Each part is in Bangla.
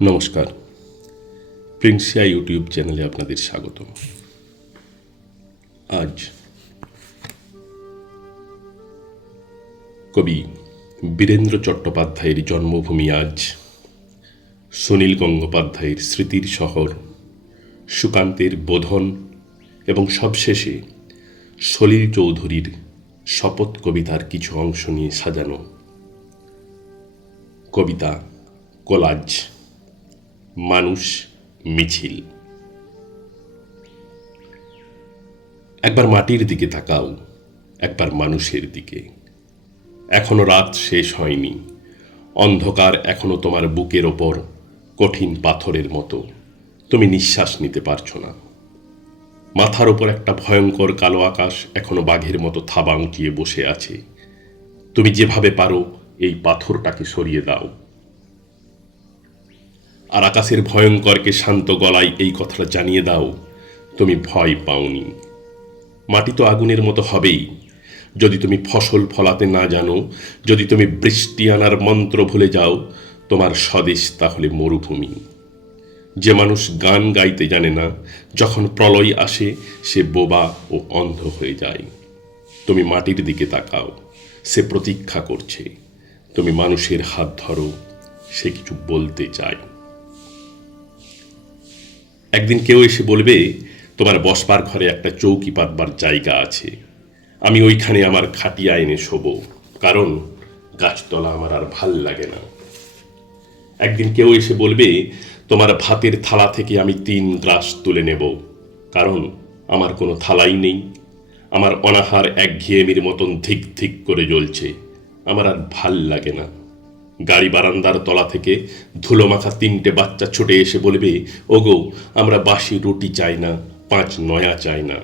নমস্কার, প্রিন্সিয়া ইউটিউব চ্যানেলে আপনাদের স্বাগত। আজ কবি বীরেন্দ্র চট্টোপাধ্যায়ের জন্মভূমি, আজ সুনীল গঙ্গোপাধ্যায়ের স্মৃতির শহর, সুকান্তের বোধন এবং সবশেষে সলিল চৌধুরীর শপথ কবিতার কিছু অংশ নিয়ে সাজানো কবিতা কোলাজ, মানুষ মিছিল। একবার মাটির দিকে তাকাও, একবার মানুষের দিকে। এখনো রাত শেষ হয়নি, অন্ধকার এখনো তোমার বুকের ওপর কঠিন পাথরের মতো, তুমি নিঃশ্বাস নিতে পারছো না। মাথার ওপর একটা ভয়ঙ্কর কালো আকাশ এখনো বাঘের মতো থাবা উঁচিয়ে বসে আছে। তুমি যেভাবে পারো এই পাথরটাকে সরিয়ে দাও। আর আকাশের ভয়ঙ্করকে শান্ত গলায় এই কথাটা জানিয়ে দাও, তুমি ভয় পাওনি। মাটি তো আগুনের মতো হবেই যদি তুমি ফসল ফলাতে না জানো, যদি তুমি বৃষ্টি আনার মন্ত্র ভুলে যাও। তোমার স্বদেশ তাহলে মরুভূমি। যে মানুষ গান গাইতে জানে না, যখন প্রলয় আসে সে বোবা ও অন্ধ হয়ে যায়। তুমি মাটির দিকে তাকাও, সে প্রতীক্ষা করছে। তুমি মানুষের হাত ধরো, সে কিছু বলতে চায়। একদিন কেউ এসে বলবে, তোমার বসবার ঘরে একটা চৌকি পাতবার জায়গা আছে, আমি ওইখানে আমার খাটিয়া এনে শোবো, কারণ গাছতলা আমার আর ভাল লাগে না। একদিন কেউ এসে বলবে, তোমার ভাতের থালা থেকে আমি 3 গ্রাস তুলে নেব, কারণ আমার কোনো থালাই নেই। আমার অনাহার একঘেয়েমির মতন ধিক ধিক করে জ্বলছে, আমার আর ভাল লাগে না। গাড়ি বারান্দার তলা থেকে ধুলো মাখা 3টে বাচ্চা ছুটে এসে বলবে, ওগো, আমরা বাসি রুটি চাই না, 5 নয়া চাই না,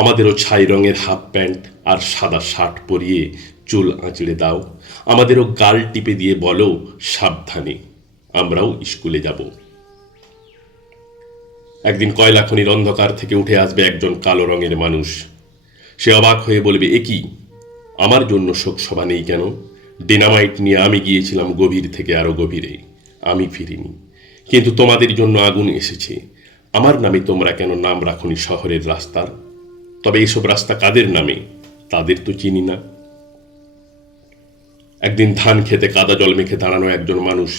আমাদেরও ছাই রঙের হাফ প্যান্ট আর সাদা শার্ট পরিয়ে চুল আঁচড়ে দাও, আমাদেরও গাল টিপে দিয়ে বলো সাবধানে, আমরাও স্কুলে যাব। একদিন কয়লা খনির অন্ধকার থেকে উঠে আসবে একজন কালো রঙের মানুষ। সে অবাক হয়ে বলবে, এ কি, আমার জন্য শোকসভা নেই কেন? ডিনামাইট নিয়ে আমি গিয়েছিলাম গভীর থেকে আরো গভীরে, আমি ফিরিনি, কিন্তু তোমাদের জন্য আগুন এসেছে। আমার নামে তোমরা কেন নাম রাখনি শহরের রাস্তার? তবে এসব রাস্তা কাদের নামে, তাদের তো চিনি না। একদিন ধান খেতে কাদা জল মেখে দাঁড়ানো একজন মানুষ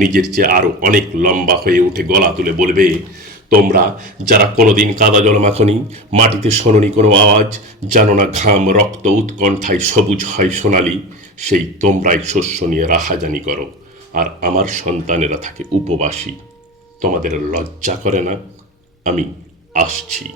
নিজের চেয়ে আরো অনেক লম্বা হয়ে উঠে গলা তুলে বলবে, তোমরা যারা কোনোদিন কাদা জল মাখনি, মাটিতে শোনোনি কোনো আওয়াজ, জানো না ঘাম রক্ত উৎকণ্ঠায় সবুজ হয় সোনালি, সেই তোমরাই শস্য নিয়ে রাহাজানি করো, আর আমার সন্তানেরা থাকে উপবাসী। তোমাদের লজ্জা করে না? আমি আসছি।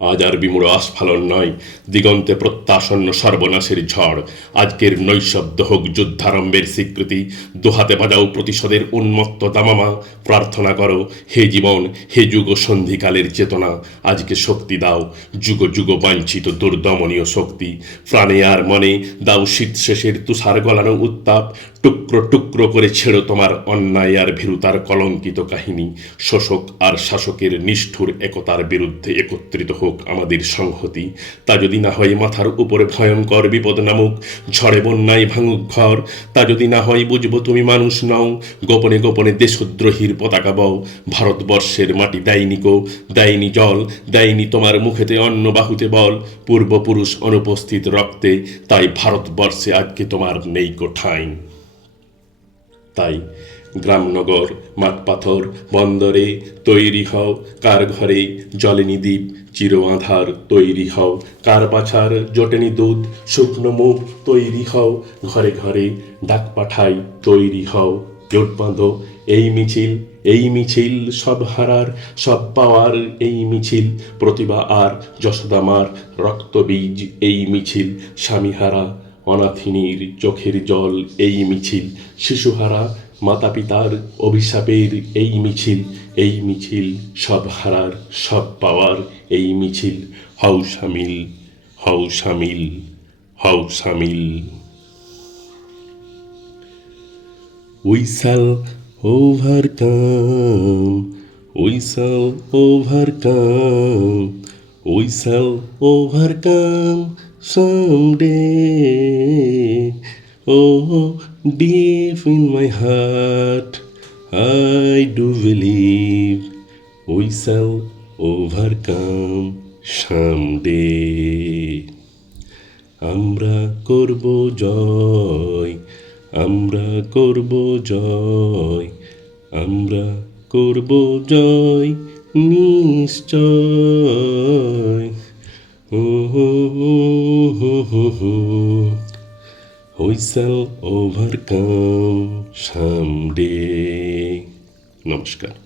আজ আর বিমূঢ় আস্ফালন নয়, দিগন্তে প্রত্যাসন্ন সর্বনাশের ঝড়। আজকের নৈশব্দ হোক যুদ্ধারম্ভের স্বীকৃতি। দুহাতে বাজাও প্রতিশোধের উন্মত্ত দামামা। প্রার্থনা করো, হে জীবন, হে যুগ সন্ধিকালের চেতনা, আজকে শক্তি দাও, যুগ যুগ বাঞ্ছিত দুর্দমনীয় শক্তি। প্রাণে আর মনে দাও শীত শেষের তুষার গলানো উত্তাপ। টুকরো টুকরো করে ছেড়ো তোমার অন্যায় আর ভীরুতার কলঙ্কিত কাহিনী। শোষক আর শাসকের নিষ্ঠুর একতার বিরুদ্ধে একত্রিত হোক আমাদের সংহতি। তা যদি না হয় মাথার উপরে ভয়ঙ্কর বিপদ নামুক, ঝড়ে বন্যায় ভাঙুক ঘর, তা যদি না হয় বুঝবো তুমি মানুষ নও, গোপনে গোপনে দেশদ্রোহীর পতাকা বও। ভারতবর্ষের মাটি দেয়নি গো, দেয়নি জল, দেয়নি তোমার মুখেতে অন্ন বাহুতে বল, পূর্বপুরুষ অনুপস্থিত রক্তে, তাই ভারতবর্ষে আজকে তোমার নেই কো ঠাঁই। তাই গ্রামনগর মাঠ পাথর বন্দরে তৈরি হও, কার ঘরে জ্বলেনি দ্বীপ চির আধার তৈরি হও, কার বাছার জোটেনি দুধ শুকনো মুখ তৈরি হও, ঘরে ঘরে ডাক পাঠাই তৈরি হও, জোট বাঁধো এই মিছিল, এই মিছিল সব হারার সব পাওয়ার, এই মিছিল প্রতিভা আর যশোদামার রক্তবীজ, এই মিছিল স্বামীহারা অনাথিনীর চোখের জল, এই মিছিল শিশুহারা মাতা পিতার অভিশাপের, এই মিছিল, এই মিছিল সব হারার সব পাওয়ার, এই মিছিল হও শামিল, হও শামিল, হও শামিল। We shall overcome, we shall overcome, we shall overcome someday. Oh, Deep in my heart, I do believe we shall overcome someday. আমরা করব জয়, আমরা করব জয়, আমরা করব জয় নিশ্চয়। হো হো হো হো হো। We shall overcome someday. নমস্কার।